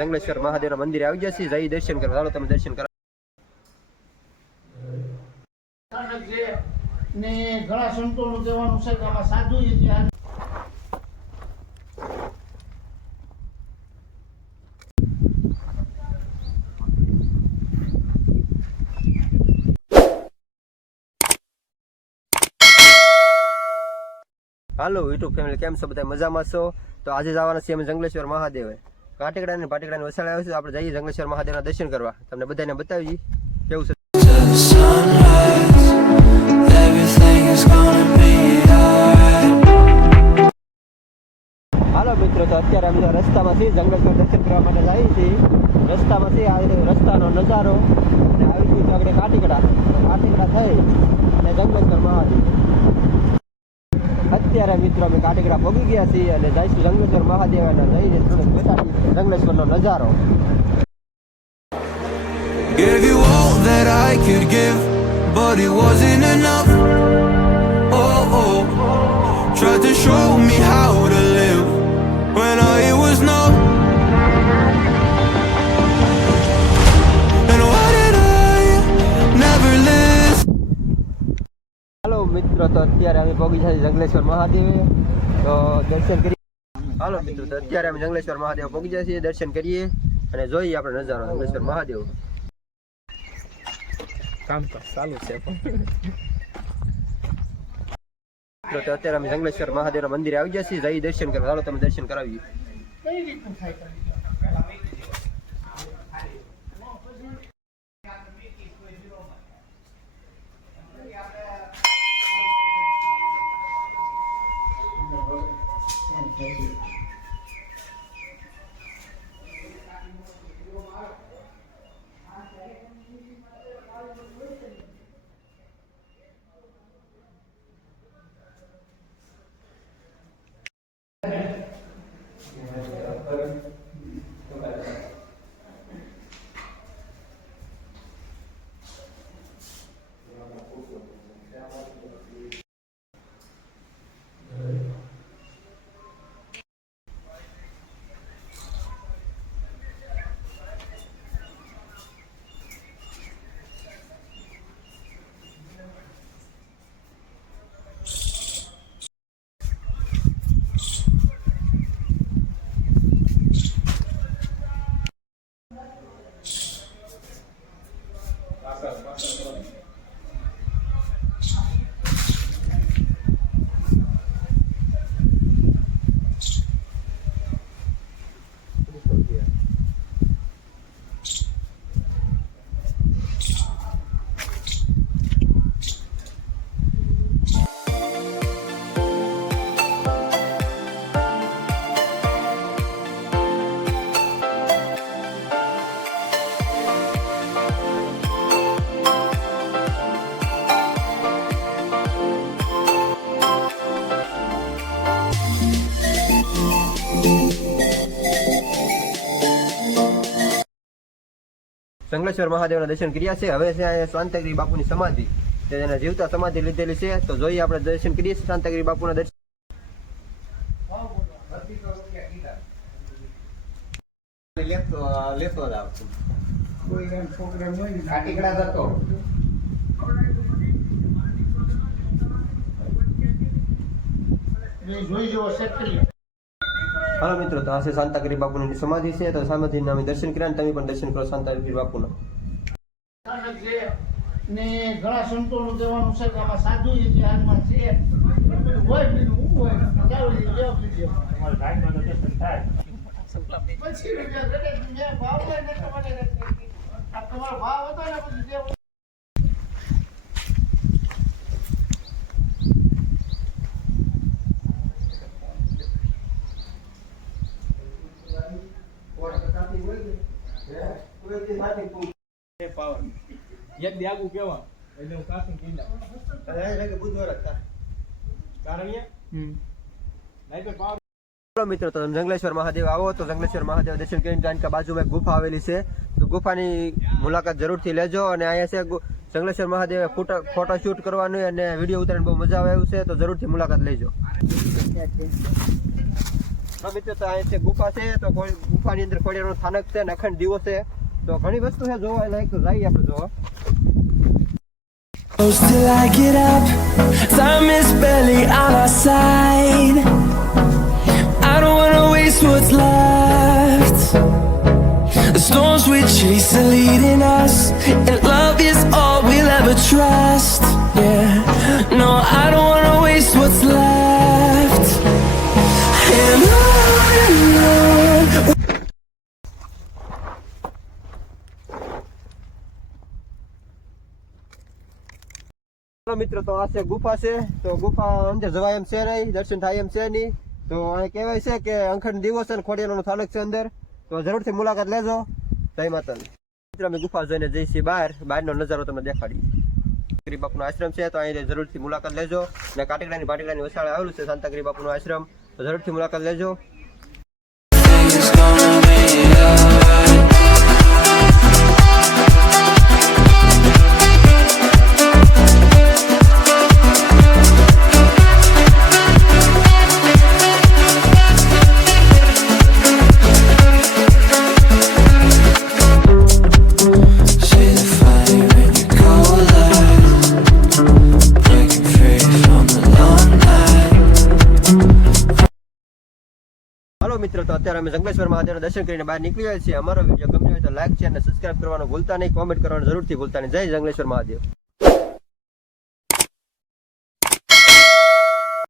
જંગલેશ્વર મહાદેવના મંદિરે આવી જશે, જઈ દર્શન કરવા. ચાલો તમે દર્શન કરો. ને ઘણા સંતોનું કહેવાનું છે કે આમાં સાધુ ઇતિહાસ. હાલો યુટ્યુબ ફેમિલી, કેમ છો બધા? મજામાં છો? તો આજે જવાના છીએ અમે જંગલેશ્વર મહાદેવ. કાટેકડા ને પાટેકડા વસાડે આવે છે. આપણે જઈએ જંગલેશ્વર મહાદેવના દર્શન કરવા. તમને બધાને બતાવી કેવું છે. હાલો મિત્રો, તો અત્યારે અમે રસ્તામાં છીએ, જંગલેશ્વર દર્શન કરવા માટે જઈએ છીએ. રસ્તામાં છીએ, આ રસ્તાનો નજારો અને આવી ગયું તો આપણે કાટેકડા થઈ અને જંગલેશ્વર મહાદેવ. અત્યારે મિત્રો અમે કાટેકડા પહોંચી ગયા છીએ અને જઈશું જંગલેશ્વર મહાદેવ અને જઈને થોડુંક બતાવીએ જંગલેશ્વરનો નજારો. Gave you all that I could give, but it wasn't enough. Oh, oh, tried to show me how to live when I was numb. And why did I never listen? હાલો મિત્રો, તો અત્યારે અમે પહોંચી ગયા છીએ જંગલેશ્વર મહાદેવે. તો દર્શન કરીએ. હાલો મિત્રો, તો અત્યારે અમે જંગલેશ્વર મહાદેવ પહોંચી ગયા છીએ. દર્શન કરીએ અને જોઈએ આપણે નજારો જંગલેશ્વર મહાદેવ. કામ તો ચાલુ છે. તો અત્યારે અમે જંગલેશ્વર મહાદેવના મંદિરે આવી ગયા છીએ, જઈ દર્શન કરવા. ચાલો તમે દર્શન કરાવીએ. કઈ રીતનું થાય? જંગલેશ્વર મહાદેવના દર્શન કર્યા છે. હવે છે અહીંયા શાંતગીરી બાપુની સમાધિ, તેના જીવતા સમાધિ લીધેલી છે. તો જોઈએ આપણે દર્શન કરીએ છીએ શાંતગીરી બાપુના દર્શન. જોઈ જવો સેટ કરી. હાલો મિત્રો, તો આ છે શાંતાગીરી બાપુની સમાધિ છે. તો સામેથી અમે દર્શન કર્યા અને તમે પણ દર્શન કરો શાંતાગીરી બાપુના. ને ઘણા સંતોનું કહેવાનું છે કે આમાં સાધુ ઇતિહાસમાં છે. હોય બીજું હું હોય ચાલો તમારે ટાઈમમાં દર્શન થાય પછી ભાવ હોય ને તમારો ભાવ હતો ને પછી એક આગું કેવા એટલે હું કાસું કિલ્લા બુધવાર હતા કારણ મિત્રો, તો જંગલેશ્વર મહાદેવ આવો તો જંગલેશ્વર મહાદેવ દર્શન કરીને કારણ કે બાજુમાં એક ગુફા આવેલી છે. તો ગુફાની મુલાકાત જરૂરથી લેજો. અને અહીંયા છે જંગલેશ્વર મહાદેવ ફોટો શૂટ કરવાનું અને વિડીયો ઉતારવાની બહુ મજા આવે એવું છે. તો જરૂરથી મુલાકાત લેજો. હા મિત્રો, તો અહીં છે ગુફા છે, તો કોઈ ગુફાની અંદર ખોડિયારનું સ્થાનક છે અને અખંડ દીવો છે, તો ઘણી વસ્તુ છે જોવા લાયક, તો જઈએ આપણે જોવા. Close till I get up, time is barely on our side. I don't wanna waste what's left. The storms we chase are leading us, and love is all we'll ever trust. Yeah, no, I don't wanna waste what's left. And on. ચાલો મિત્રો, તો આ છે ગુફા છે, તો ગુફા અંદર જવાય એમ છે નહીં, દર્શન થાય એમ છે નહીં. તો અહીં કહેવાય છે કે અખંડ દીવો છે અને ખોડિયારનું સ્થાનક છે અંદર, તો જરૂરથી મુલાકાત લેજો. જય માતાજી. મિત્રો, અમે ગુફા જોઈને જઈએ છીએ બહારનો નજારો તમને દેખાડી. શાંતાગીરી બાપુનો આશ્રમ છે, તો અહીં જરૂરથી મુલાકાત લેજો. અને કાટેકડાની ભાટેકડાની વસાળે આવેલું છે શાંતાગીરી બાપુનો આશ્રમ, તો જરૂરથી મુલાકાત લેજો. It's gonna be alright. See the fire in your cold eyes, breaking free from the long night. હાલો મિત્રો, તો અત્યારે અમે જંગલેશ્વર મહાદેવના દર્શન કરીને બહાર નીકળી ગયા છીએ. અમારો વિડીયો ગમ્યો હોય તો લાઈક, શેર અને સબસ્ક્રાઇબ કરવાનું ભૂલતા નહીં, કોમેન્ટ કરવાનું જરૂરથી ભૂલતા નહીં. જય જંગલેશ્વર મહાદેવ.